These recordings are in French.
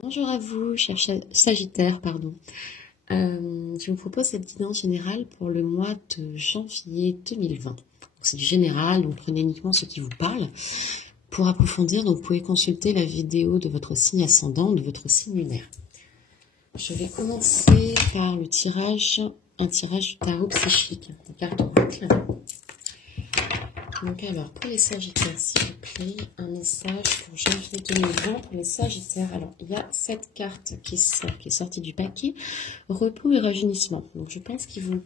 Bonjour à vous, cher Sagittaire, pardon. Je vous propose cette guidance générale pour le mois de janvier 2020. C'est du général, donc prenez uniquement ce qui vous parle. Pour approfondir, donc, vous pouvez consulter la vidéo de votre signe ascendant, de votre signe lunaire. Je vais commencer par le tirage, un tirage du tarot psychique, une carte oracle. Donc alors, pour les Sagittaires, s'il vous plaît, un message pour janvier 2020 pour les Sagittaires. Alors, il y a cette carte qui est sortie du paquet, repos et rajeunissement. Donc, je pense qu'il vous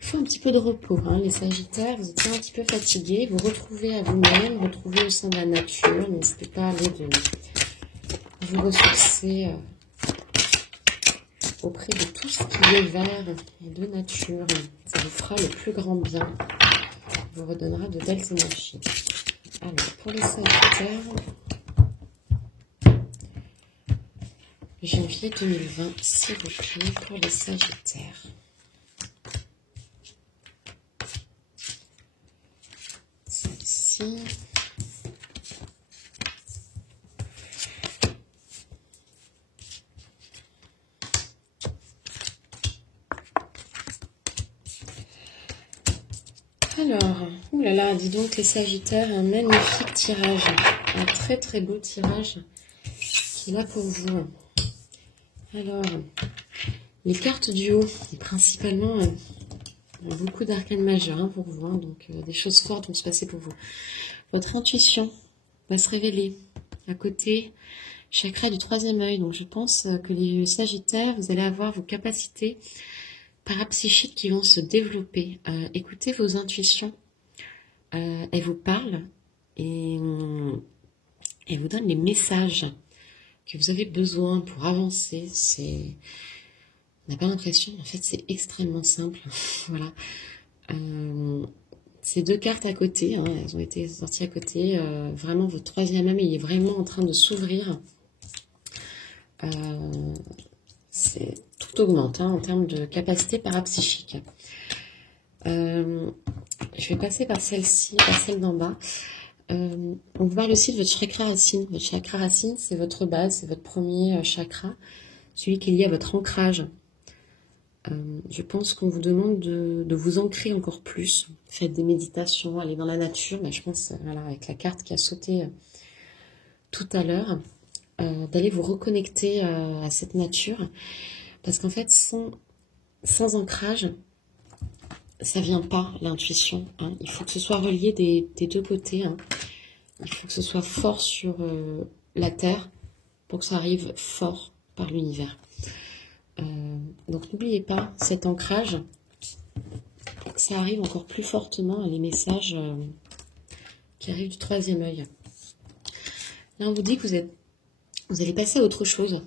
faut un petit peu de repos, hein, les Sagittaires. Vous êtes un petit peu fatigués, vous retrouvez à vous-même, retrouvez au sein de la nature. N'hésitez pas à aller vous ressourcer auprès de tout ce qui est vert et de nature. Ça vous fera le plus grand bien. Vous redonnera de belles énergies. Alors, pour les Sagittaires, janvier 2020, s'il vous plaît, pour les Sagittaires. Celle-ci. Alors, oulala, dis donc les Sagittaires, un magnifique tirage, un très très beau tirage qui est là pour vous. Alors, les cartes du haut, principalement beaucoup d'arcanes majeures pour vous, hein, donc des choses fortes vont se passer pour vous. Votre intuition va se révéler à côté chakra du troisième œil, donc je pense que les Sagittaires, vous allez avoir vos capacités parapsychiques qui vont se développer. Écoutez vos intuitions. Elle vous parle et elle vous donne les messages que vous avez besoin pour avancer. On n'a pas l'impression, en fait, c'est extrêmement simple. Voilà. Ces deux cartes à côté, hein, elles ont été sorties à côté. Vraiment, votre troisième âme, il est vraiment en train de s'ouvrir. Tout augmente en termes de capacité parapsychique. Je vais passer par celle-ci, par celle d'en bas. On vous parle aussi de votre chakra racine. Votre chakra racine, c'est votre base, c'est votre premier chakra, celui qui est lié à votre ancrage. Je pense qu'on vous demande de vous ancrer encore plus. Faites des méditations, allez dans la nature. Mais je pense, voilà, avec la carte qui a sauté tout à l'heure, d'aller vous reconnecter à cette nature. Parce qu'en fait, sans ancrage, ça vient pas, l'intuition. Hein. Il faut que ce soit relié des deux côtés. Hein. Il faut que ce soit fort sur la Terre pour que ça arrive fort par l'univers. Donc n'oubliez pas cet ancrage. Ça arrive encore plus fortement les messages qui arrivent du troisième œil. Là, on vous dit que vous allez passer à autre chose.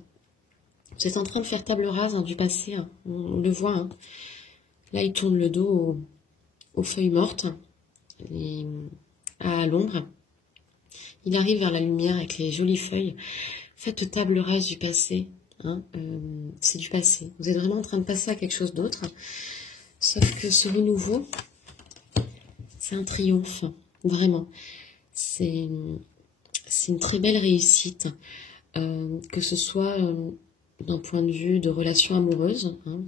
Vous êtes en train de faire table rase du passé. Hein. On le voit. Hein. Là, il tourne le dos aux feuilles mortes, à l'ombre. Il arrive vers la lumière avec les jolies feuilles. Faites table rase du passé. Hein. C'est du passé. Vous êtes vraiment en train de passer à quelque chose d'autre. Sauf que ce renouveau, c'est un triomphe. Vraiment. C'est une très belle réussite. Que ce soit d'un point de vue de relation amoureuse. Hein,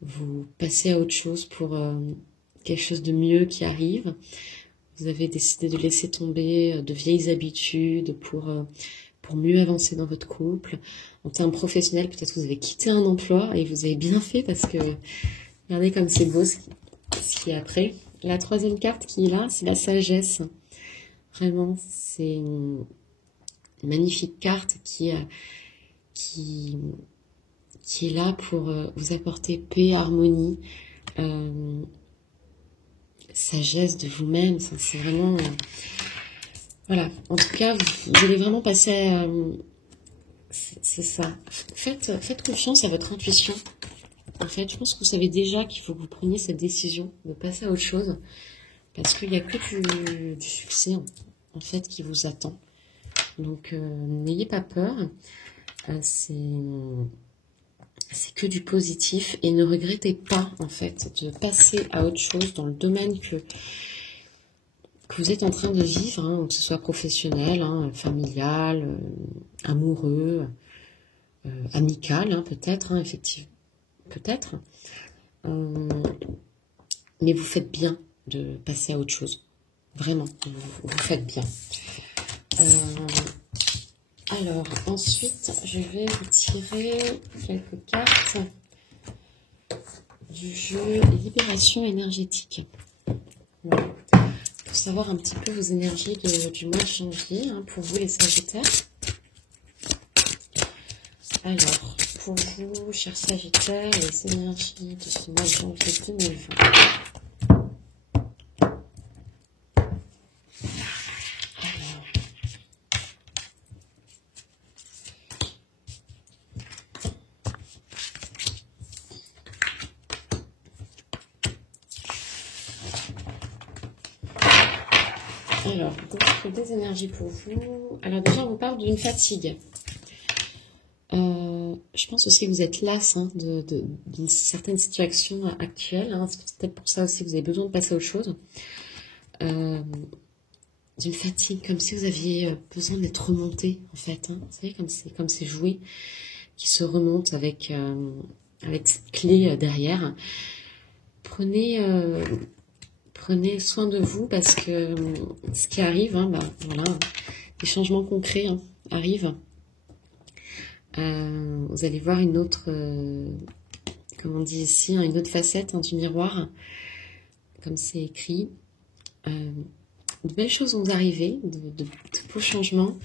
vous passez à autre chose pour quelque chose de mieux qui arrive. Vous avez décidé de laisser tomber de vieilles habitudes pour mieux avancer dans votre couple. En termes professionnels, peut-être que vous avez quitté un emploi et vous avez bien fait parce que regardez comme c'est beau ce qui est après. La troisième carte qui est là, c'est la sagesse. Vraiment, c'est une magnifique carte qui est là pour vous apporter paix, harmonie, sagesse de vous-même. C'est vraiment... voilà. En tout cas, vous allez vraiment passer à... c'est ça. Faites confiance à votre intuition. En fait, je pense que vous savez déjà qu'il faut que vous preniez cette décision de passer à autre chose. Parce qu'il n'y a que du succès, en fait, qui vous attend. Donc, n'ayez pas peur. C'est que du positif et ne regrettez pas en fait de passer à autre chose dans le domaine que vous êtes en train de vivre, hein, que ce soit professionnel, hein, familial, amoureux, amical, hein, peut-être, hein, effectivement, peut-être. Mais vous faites bien de passer à autre chose. Vraiment, vous faites bien. Alors, ensuite, je vais vous tirer quelques cartes du jeu Libération énergétique. Voilà. Pour savoir un petit peu vos énergies du mois de janvier, hein, pour vous les Sagittaires. Alors, pour vous, chers Sagittaires, les énergies de ce mois de janvier 2020. Alors, donc, des énergies pour vous. Alors déjà, on vous parle d'une fatigue. Je pense aussi que vous êtes lasse, hein, d'une certaine situation actuelle. Hein. C'est peut-être pour ça aussi que vous avez besoin de passer à autre chose. D'une fatigue, comme si vous aviez besoin d'être remonté, en fait. Hein. Vous savez, comme ces jouets qui se remontent avec cette clé derrière. Prenez soin de vous parce que ce qui arrive, hein, voilà, des changements concrets hein, arrivent. Vous allez voir une autre, comme on dit ici, hein, une autre facette hein, du miroir, comme c'est écrit. De belles choses vont arriver, de beaux changements.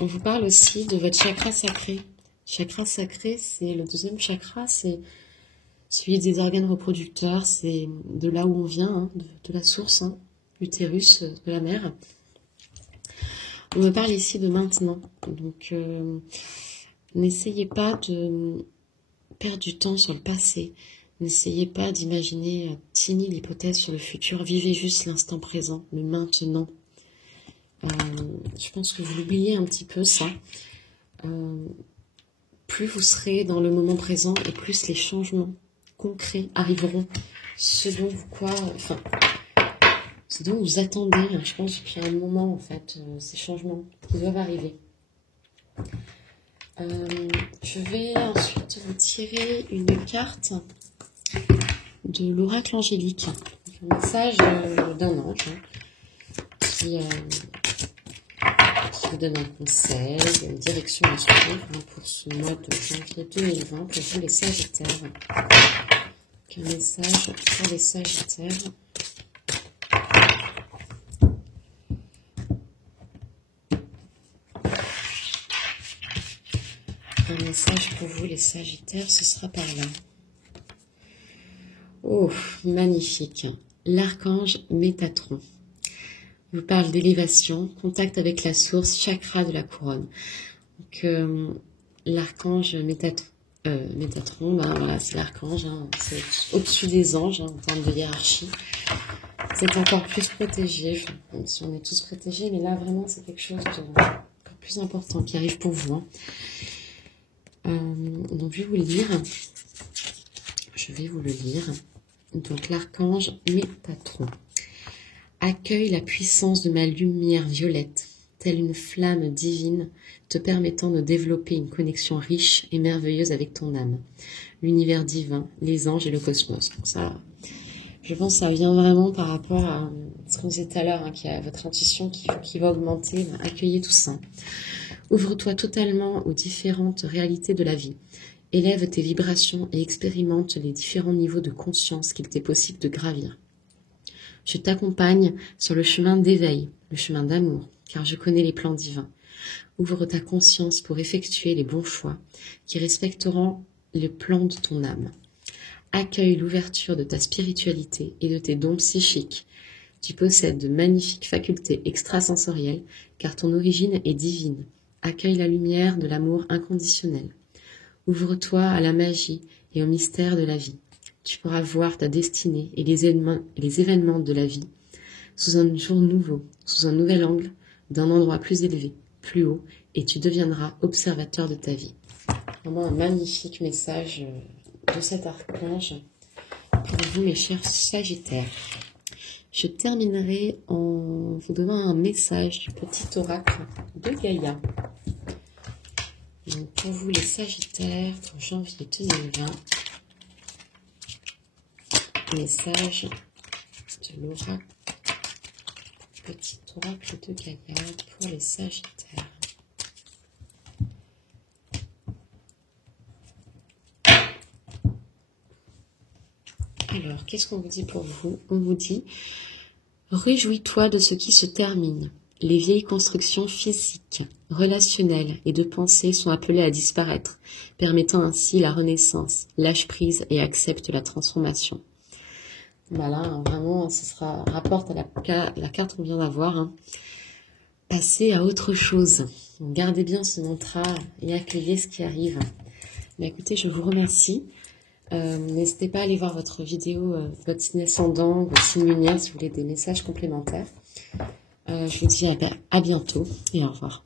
On vous parle aussi de votre chakra sacré. Chakra sacré, c'est le deuxième chakra, c'est celui des organes reproducteurs, c'est de là où on vient, hein, de la source, hein, l'utérus de la mère. On me parle ici de maintenant. Donc, n'essayez pas de perdre du temps sur le passé. N'essayez pas d'imaginer 10 000 hypothèses sur le futur. Vivez juste l'instant présent, le maintenant. Je pense que vous l'oubliez un petit peu, ça. Plus vous serez dans le moment présent et plus les changements concrets arriveront. Ce dont vous attendez, hein, je pense, depuis un moment, en fait, ces changements qui doivent arriver. Je vais ensuite vous tirer une carte de l'oracle angélique, un message d'un ange qui vous donne un conseil, une direction à suivre pour ce mois de janvier 2020 pour vous les Sagittaires. Un message pour les Sagittaires. Un message pour vous les Sagittaires, ce sera par là. Oh, magnifique. L'archange Métatron vous parle d'élévation, contact avec la source, chakra de la couronne. Donc, l'archange Métatron, voilà, c'est l'archange, hein, c'est au-dessus des anges hein, en termes de hiérarchie. C'est encore plus protégé, même si on est tous protégés, mais là vraiment c'est quelque chose de encore plus important qui arrive pour vous. Hein. Donc je vais vous le lire. Je vais vous le lire. Donc l'archange Métatron. Accueille la puissance de ma lumière violette, telle une flamme divine, te permettant de développer une connexion riche et merveilleuse avec ton âme, l'univers divin, les anges et le cosmos. Donc ça, je pense que ça vient vraiment par rapport à ce qu'on disait tout à l'heure, hein, qu'il y a votre intuition qui va augmenter. Accueillez tout ça. Ouvre-toi totalement aux différentes réalités de la vie. Élève tes vibrations et expérimente les différents niveaux de conscience qu'il t'est possible de gravir. Je t'accompagne sur le chemin d'éveil, le chemin d'amour, car je connais les plans divins. Ouvre ta conscience pour effectuer les bons choix qui respecteront le plan de ton âme. Accueille l'ouverture de ta spiritualité et de tes dons psychiques. Tu possèdes de magnifiques facultés extrasensorielles, car ton origine est divine. Accueille la lumière de l'amour inconditionnel. Ouvre-toi à la magie et au mystère de la vie. Tu pourras voir ta destinée et les événements de la vie sous un jour nouveau, sous un nouvel angle, d'un endroit plus élevé, plus haut, et tu deviendras observateur de ta vie. Vraiment un magnifique message de cet archange pour vous, mes chers Sagittaires. Je terminerai en vous donnant un message du petit oracle de Gaïa. Donc pour vous les Sagittaires, pour janvier 2020, message de l'oracle, petit oracle de Gaïa pour les Sagittaires. Alors, qu'est-ce qu'on vous dit pour vous? On vous dit, réjouis-toi de ce qui se termine. Les vieilles constructions physiques, relationnelles et de pensée sont appelées à disparaître, permettant ainsi la renaissance. Lâche prise et accepte la transformation. Voilà, vraiment, ce sera rapporte à la carte qu'on vient d'avoir. Hein. Passez à autre chose. Gardez bien ce mantra et accueillez ce qui arrive. Mais écoutez, je vous remercie. N'hésitez pas à aller voir votre vidéo, votre signe ascendant, votre signe lumière si vous voulez des messages complémentaires. Je vous dis à bientôt et au revoir.